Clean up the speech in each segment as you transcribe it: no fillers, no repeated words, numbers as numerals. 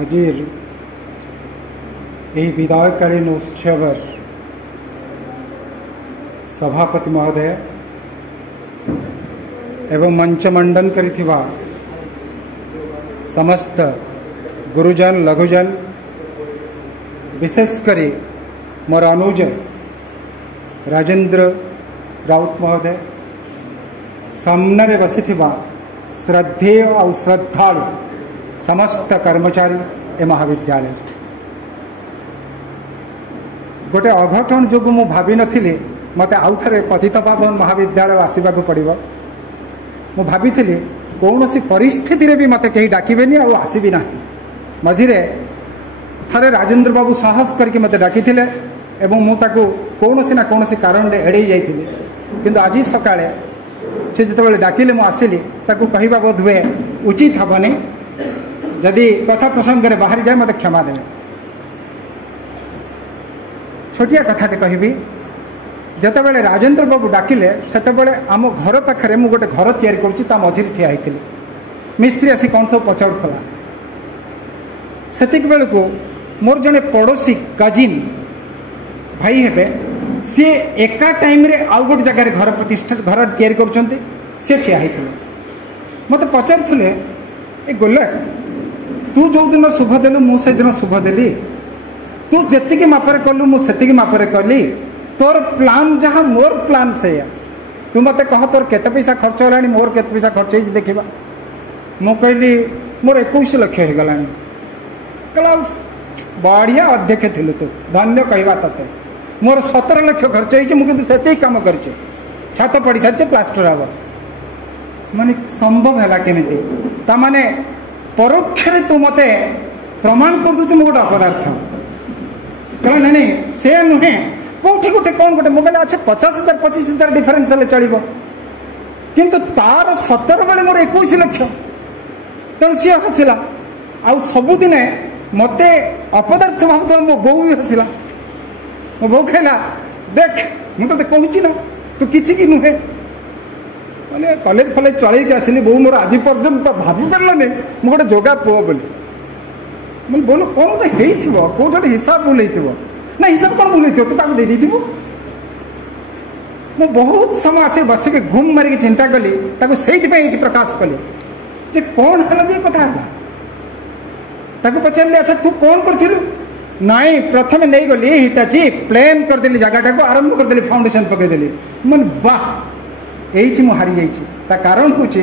आज विदायकालीन उत्सव सभापति महोदय एवं मंच मंडन करिथिबा समस्त गुरुजन लघुजन विशेषकर मोर अनुज राजेंद्र राउत महोदय सामने बसी श्रद्धेय और श्रद्धालु समस्त कर्मचारी ए महाविद्यालय गोटे अघटन जो मु भावी नथिली मते आउ थे पतितपावन महाविद्यालय आसवाक पड़ो मु भावी कौन सी परिस्थिति रे भी मते कहीं डाकिबेनी आ आसबि ना मझिरे थे राजेंद्र बाबू साहस करके मते डाकी एवं मु ताकू कौन सी ना कौन सी कारण एड़े जाइए किंतु आज सकाळे से जिते डाकिले मु आसिली ताकू कहवा बोध हुए उचित हेनी जदि कथा प्रसंग में बाहरी जाए मत क्षमा देवे छोटिया कथाटे कहबी जिते राजेंद्र बाबू डाकिले से आम घर पाखे मुझे गोटे घर तैयारी करुच्ची मझी ठिया होती मिस्त्री आसी कौन सब पचारूला से बेलू मोर जड़े पड़ोसी कजिन भाई हे सी एका टाइम रे आउ गोटे जगह घर प्रतिष्ठा घर तैयारी करुँच सी ठिया होते मत पचारूले ए गोला तू जो दिन शुभ देलु मुझे दिन शुभ देली तू जी मापरे कलु मुझे मापरे कली तोर प्लान जहाँ मोर प्लान से तू मत कह तोर केते पैसा खर्च होलानी मोर केते पैसा खर्च हो देखा मु कहली मोर 21 लाख हो गला कहला बढ़िया अध्यक्ष थिलु तू धन्य कहवा तते मोर 17 लाख खर्च होती कम कर छात पड़ सारी प्लास्टर हम माने संभव है केमी ताने परोक्ष तू मते प्रमाण कर दु गोटे अपराध कहला नहीं से नुहे कौटी गोटे कौन गोटे मोबाइल अच्छा 50,000 25,000 डिफरेन्स चलो किंतु तार 17 बेले मोर 21 लाख तेणु सी हसिला आ सबुदिन मत अपदार्थ भाव मो बो भी हसिला मो बो कहला देख मुझे कहूँ ना तू किसी की नुहे मैंने कॉलेज फलेज चलैक आसली बो मोर आज पर्यंत भाभी पारे मुझे गोटे जोगा पुओ बोली मैं बोलो कौन गोटे हिसाब भूल ना हिसाब कौन भूल तू ताको दे देथिबो मु बहुत समय आसे बसिक घुम मारिक चिंता कली ताको सेइथि प्रकाश कली जे कौन हला जे कथा हला ताको पचारले अच्छा तू कौन करथिलु नाई प्रथम नहीं गली हिटाची प्लान कर देली जगह को आरंभ कर देली फाउंडेशन पके देली मन वाह एइछि मु हारी जाइछि ता कारण होछि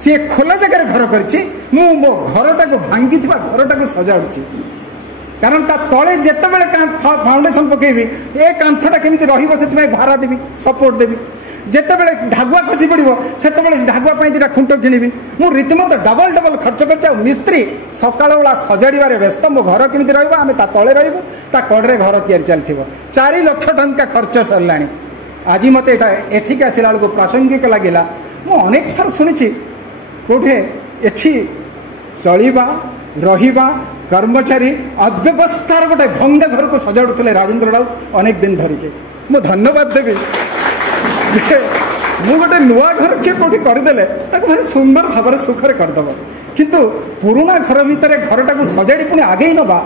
से खोला जगह घर करछि मु मो घरटा को भांगी थिबा घरटा को सजाउछि कारण ता तले जेतेबेले फाउंडेशन पकेबी ए कांथटा केमिति रहिबो सेतमे भारा देबी सपोर्ट देबी जेतेबेले ढागुआ खसी पड़िबो सेतेबेले ढागुआ पई दिटा खुंटो किनिबी मु रीतिमत डबल खर्च करछ मिस्त्री सकाळ बेला सजाड़िबारे व्यस्त मो घर केमिति रहइबो आमे ता तले रहइबो ता कड़रे घर तैयारी चलथिबो 4 लाख टंका खर्च सरलाणी आज मते एटा एठिक आसिला को प्रासंगिक लागिला मु अनेक थर सुनिछि कोठे एठी चलिबा रहिबा कर्मचारी अव्यवस्थार गोटे भंगा घर को सजाड़ुले राजेंद्र राउत अनेक दिन धरिके मु धन्यवाद देवी मु गोटे नुआ घर किए कौटी करदेले भारी सुंदर भाव सुखरे करदेव किंतु पुराणा घर भितर घरटा को सजाड़ी पुणी आगे नवा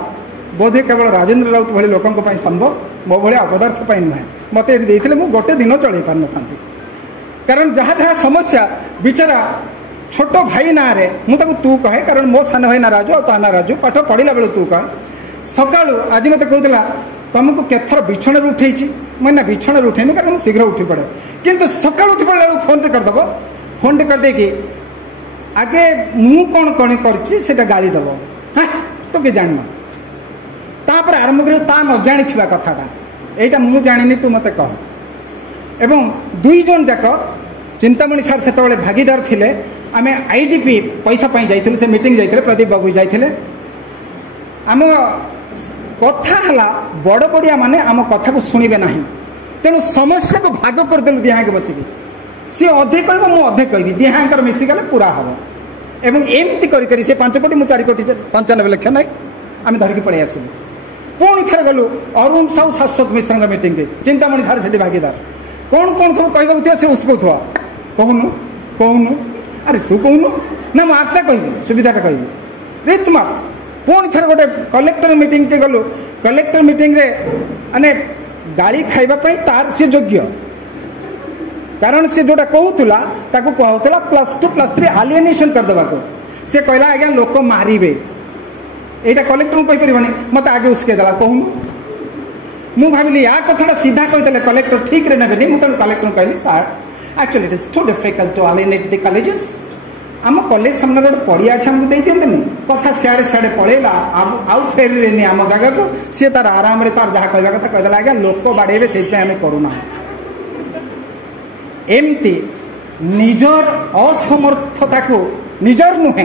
बोधे केवल राजेंद्र राउत भली लोकों संभव मो भाया अपदार्थ नुहे मत ये गोटे दिन चल पार न कारण जहाँ जहाँ समस्या बिचारा छोट भाई ना रे मुझे तू कहे कारण मो सान भाई ना राजू आ ना राजू पाठ पढ़ला बेलू तू कहे सका आज मत कहला तुमको केथर बिछण उठे मैं बिछण उठेनी कारण शीघ्र उठी पड़े किंतु सका उठी पड़ा फोन टे करदेव फोन टे करदे आगे मु कौन कौन कर गाड़ी दब हाँ तो किए जान तापर आरंभ कर ता न जानी कथाटा यहाँ मु जानी तू मत कह एवं 2 जन जाक चिंतामणि सार से भागीदार थिले आमे आईडीपी पैसा पाई जाइथिले से मीटिंग जाइथिले प्रदीप बाबू जाइथिले आम कथा हला बड़ बड़िया माने आम कथा को सुनिबे नाही तेणु समस्या को भाग कर देलु दिहा के बसिकी सी अधे कहबो मु अधे कहबी दिहांकर मिसी गले पूरा हबो एवं एमती करी करी से 5 कोटी मु 4 कोटी 95 लाख नै आमे धरिक पळै आसिलु पुणी थरे गलु अरुण साहू शाश्वत मिश्र मीटिंग के चिंतामणि सार से भागीदार कौन कौन सब कहवा से उसको कहूनु कहूनु अरे तू कहूनु ना मुझे आठटा कह सुविधाटा कह रीत मत पुणी थे गोटे कलेक्टर मीटिंग के गलु कलेक्टर मीटिंग रे माने गाड़ी खाइबापी तार सी योग्य कारण सी जोटा कहूला कहूला +2+3 आलिएनेशन करदेवा को सी कहला आज्ञा लोक मारे यहाँ कलेक्टर कहीपर मत आगे उस्केदेला कहूँ मु भाविली या कथा सीधा कहीदे कलेक्टर ठीक रे नेबेनि मु तेणु कलेक्टर कहली sir actually it is too difficult to alienate the colleges आम कॉलेज सामने गोटे पड़िया अच्छे आमको दे दिखते कथा सियाड़े सियाड़े पलैला आउ फेरलेनि आम जगह को सी तार आराम तार जहाँ कहवा कथा कहीदेला आज्ञा लोक बाड़े से आम करूना एमती निजर असमर्थता को निजर नुहे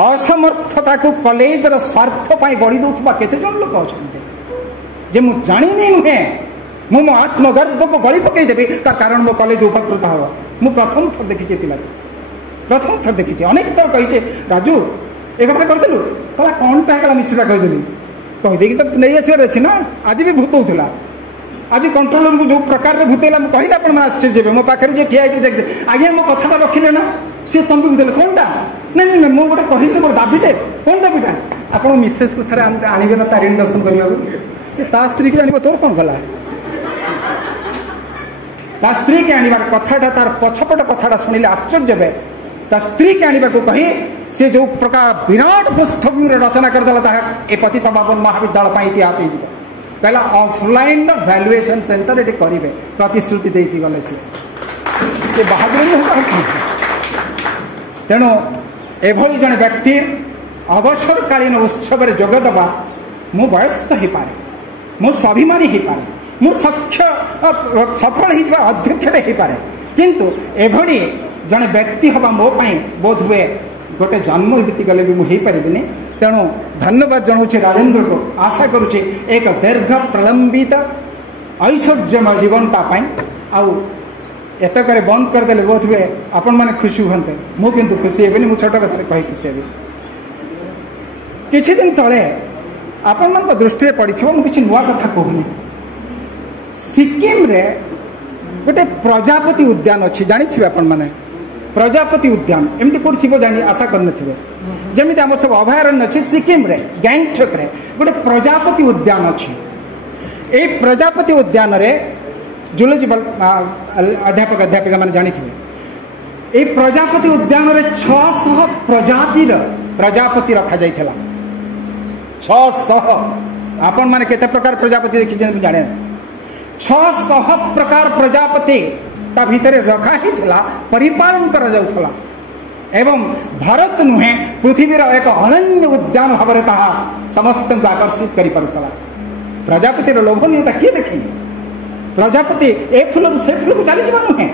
असमर्थता को कॉलेज स्वार्थ बढ़ी दूसरा केते जन लोक अच्छा जे मु जानी नुहे मु मो आत्मगर्व को गली पकईदेवी तार कारण मो कॉलेज उपकृत हम मु प्रथम थर देखी पिला प्रथम थर देखी अनेक थर कही राजू एक कथा करदेलु कहला कौन टाइम मिश्रा कहीदेली कहीदे तो नहीं आसबार अच्छी ना आज भी भूतौला आज कंट्रोलर को जो प्रकार भूतला कहले आप आश्चर्य मो पाखे जी ठिया देखते आज्ञा मो कथा रखिले ना सी स्तंभित देले कौनटा नहीं नहीं मो गोटे कहली गोटे दाबीटे कौन दाबीटा आप मिसेस को थे आने ना तारिणी दर्शन करने ता स्त्री की जान तोर कौन गला ता स्त्री के आनिबार कथाटा तार पछपट कथाटा शुणिले आश्चर्य हे ता स्त्री के आनिबा को कही से जो प्रकार विराट पृष्ठभूमि रचना करदेला ए पतित पावन महाविद्यालय इतिहास हो कहला ऑफलाइन वैल्यूएशन सेंटर ये करेंगे प्रतिश्रुति देती गले सी बहादुर तेणु एभली जन व्यक्ति अवसरकालीन उत्सव जोगदवा मु वयस्क हो पारे मु स्वाभिमानी हो पारे मु सफल होता अध्यक्ष हो पारे किंतु एभली जन व्यक्ति हवा मो बोध हुए गोटे जन्म बीती गले भी मुझे पारिनी तेणु धन्यवाद जनाऊँ राजेंद्र को आशा करुचे एक दीर्घ प्रलंबित ऐश्वर्यमय जीवन आउ एतक बंद करदे बोध हुए आपण मैंने खुशी हमें मुझे खुशी हेबी मुझे छोट कथा कही खुशी हेबी किछि दिन तले आपण मान दृष्टि पड़ी मुझे नुआ कथा कहूनी सिक्किम रे गोटे प्रजापति उद्यान अच्छी जानी आपण मैंने प्रजापति उद्यान एमती कौन थी जानी आशा कर जमी आम सब अभयारण्य अच्छे सिक्किम रे गैंगटक रे गोटे प्रजापति उद्यान अच्छी ये प्रजापति उद्यान रे जूलॉजी अध्यापक अध्यापिका मैंने जानी ये प्रजापति उद्यान रे 600 प्रजातिर प्रजापति रखा जाइथिला 600 आपण माने केते प्रकार प्रजापति देखि जाने 600 प्रकार प्रजापति ता भितर रखा ही थिला परिपालन करा जाउथला एवं भारत नुहे पृथ्वीर एक अनन्य उद्यान भाव में ताहा समस्त आकर्षित कर पारुला प्रजापति लोभनीयता किए देखी प्रजापति ए फूल से फूल को चली जा नुहे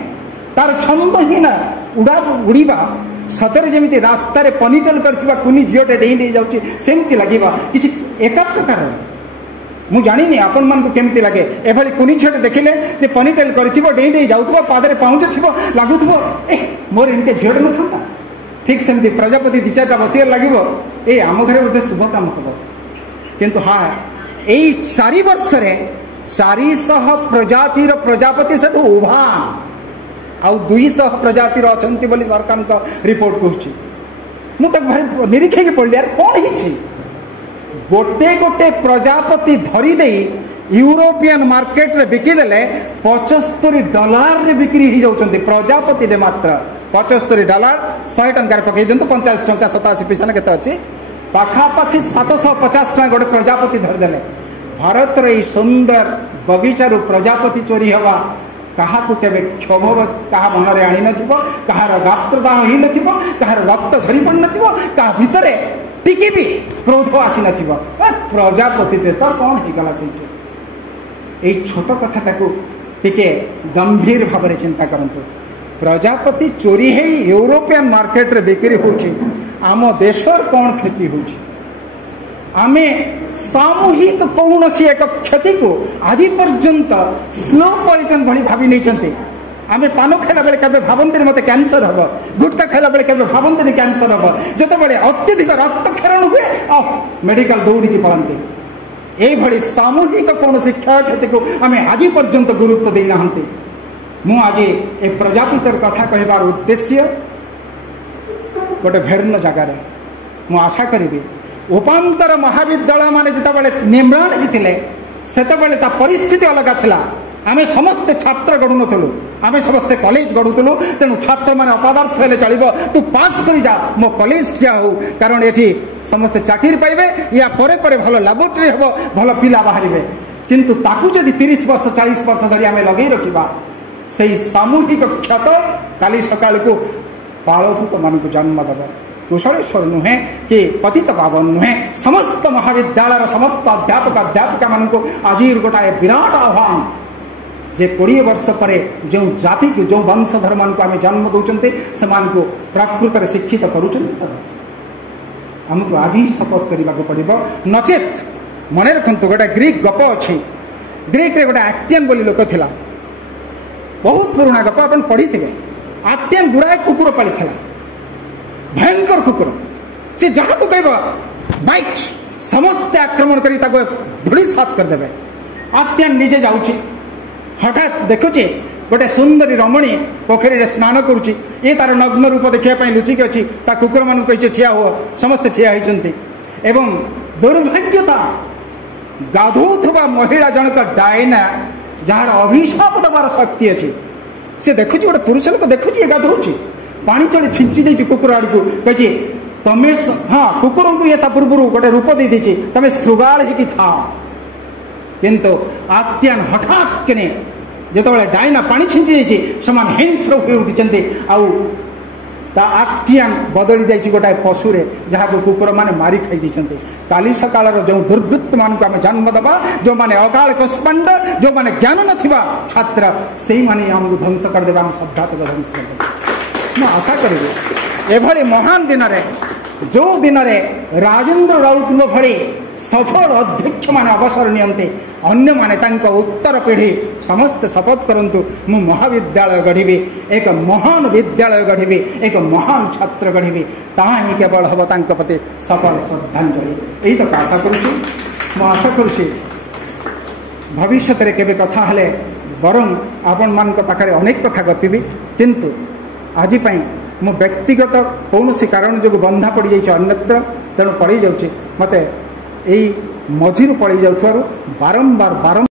तार छंद ही ना उड़ा सतरे जमी रास्ता पनीटेल कर कुनी झीटे डे जामती लगे किसी एक प्रकार मु जानी आपण मान को केमती लगे एभली कुनी झीटे देखिले से पनीटेल कर डे जाऊे पादे पहुँच लगुव मोर एमती झीटे न था ठीक सेमती प्रजापति 2-4टा बसिया लगे ये आम घर बोधे शुभ काम हम किंतु हाँ यही 4 वर्ष 400 प्रजातिर प्रजापति से उभा आउ 200 प्रजातिर अच्छा बोली सरकार रिपोर्ट कहूँ मुझे भाई निरीक्षे की पड़ी यार कौन है गोटे गोटे प्रजापति धरीदे यूरोपियन मार्केट रे बिकिदेले $75 रे बिक्री हो जाउछन्ते प्रजापति रे मात्र $75 100 टंकार पकई दिंतु 50 टंका 87 पैसा ना केते अछि पाखापाखि 750 टंका गोटे प्रजापति धरदेले भारत रे सुंदर बगीचारू प्रजापति चोरी हवा कहा केवे क्षोभ क्या मन में आनी नथिबो कहार गात्रदाह ही नथिबो कहार रक्त झरी पड़ नथिबो का भितरे टिके भी क्रोध आसी नथिबो प्रजापति तो कौन ही गला सेठी ए छोट कथा टिके गंभीर भाव में चिंता करंतु प्रजापति चोरी है यूरोपियन मार्केट रे बिक्री होची आम देशर कौन क्षति होची आमे सामूहिक कौन सी एक क्षति को आज पर्यंत स्लो पॉइजन भली भावी नहीं आमे पान खाला बेले केबे भावंती मते कैंसर हम गुटखा खाला बेले केबे भावंती कैंसर हम जते बड़े अत्यधिक रक्त क्षरण हुए मेडिकल दौड़ी की पड़ती यही सामूहिक कौन सी क्षयक्षति को आम आज पर्यंत गुरुत्व देना मु आज ए प्रजापतिर कथा कहबार उद्देश्य गोटे भिन्न जगार मु आशा करी उपांतर महाविद्यालय मान जितेबाला निर्माण होते सेतबेले ता परिस्थिति अलग थिला। आमे समस्ते छात्र गढ़ुनथुलु, आमे समस्ते कॉलेज गढ़ुथुलु। तेणु छात्र माने अपदार्थ हेले चलिबो, तू पास करि जा मो कॉलेज ठिया हो, कारण एठी समस्ते चाकरी पाइबे, या परे परे भलो लैबोरेटरी हबो, भलो पिला बाहरिबे। किंतु ताकू जदि 30 वर्ष 40 वर्ष धरि आमे लगेई रखिबा, सेही सामूहिक क्षत काली सकाळ को पाळभूत मानकु जन्म दबो। कुशलेश्वर नुहे कि पतित पावन नुहे, समस्त महाविद्यालय समस्त अध्यापक अध्यापिका मानकु आज गोटाए विराट आह्वान जे 20 वर्ष पर जो जाति को जो वंशधर मान को आम जन्म दौरान से प्रकृत में शिक्षित करमको आज ही शपथ करने को पड़ो। नचेत मन रखु गोटे ग्रीक गप अच्छी, ग्रीक रे गोटे आक्टियन बोली लोक थिला, बहुत पुराना गप अपन पढ़ी थे। आक्टियन गुड़ाए कुकुर पाली थिला, भयंकर कुकुर, से जहाँ तो कह बाइट समस्त आक्रमण कर धूली सात करदे। आक्टियन निजे जाऊँगी, हठात देखुचे गोटे सुंदरी रमणी पोखरी स्नान करुच्ची, ये तार नग्न रूप देखापी लुचिकी अच्छी, ता कुकुर मान कही ठिया हुआ, समस्ते ठिया होती। एवं दुर्भाग्यता गाधुवा महिला जनक डायना जार अभिशाप दबार शक्ति अच्छी, से देखुची गोटे पुरुष लोक देखुची गाधौची, पानी चढ़ी छिंची देती कुकुर आड़ को, कही तमें हाँ कुकुर को ये पूर्व गोटे रूप दे देती, तमें श्रृगाल ही था। किंतु आक्टियन हठात किने जिते डायना पानी छिंची देती समान हिंस्र होती, आक्टियन बदली जाइए गोटाए पशुरे जहाँ को कुकुर माने मारी खाई देते। काली सकाळ जो दुर्वृत्त मान को आम जन्म दबा, जो माने अकाल कस्पंड, जो माने ज्ञान नथिबा छात्र, से माने आमको ध्वंस करदे, आम सभ्यता ध्वंस करदे। मैं आशा करी एभली महान दिन रे, जो दिन रे राजेंद्र राउत भली सफल अध्यक्ष माने अवसर नियंते, अन्य माने तांको उत्तर पीढ़ी समस्त शपथ करंतु मु महाविद्यालय गढ़ी, एक महान विद्यालय गढ़ी, एक महान छात्र गढ़ी, ताहा ही केवल हम तांको प्रति सफल श्रद्धांजलि। यही तो आशा करुछि। मु आशा करुछि भविष्य रे केबे कथा हले बरं आपण मान पाखरे अनेक कथा गपिबी, किंतु आज पई मु व्यक्तिगत कौन कारण जो बंधा पड़ जाइए अन्यत्र, तेणु पड़ जाऊँ मत यही मझीरू पड़ जाऊँ बारंबार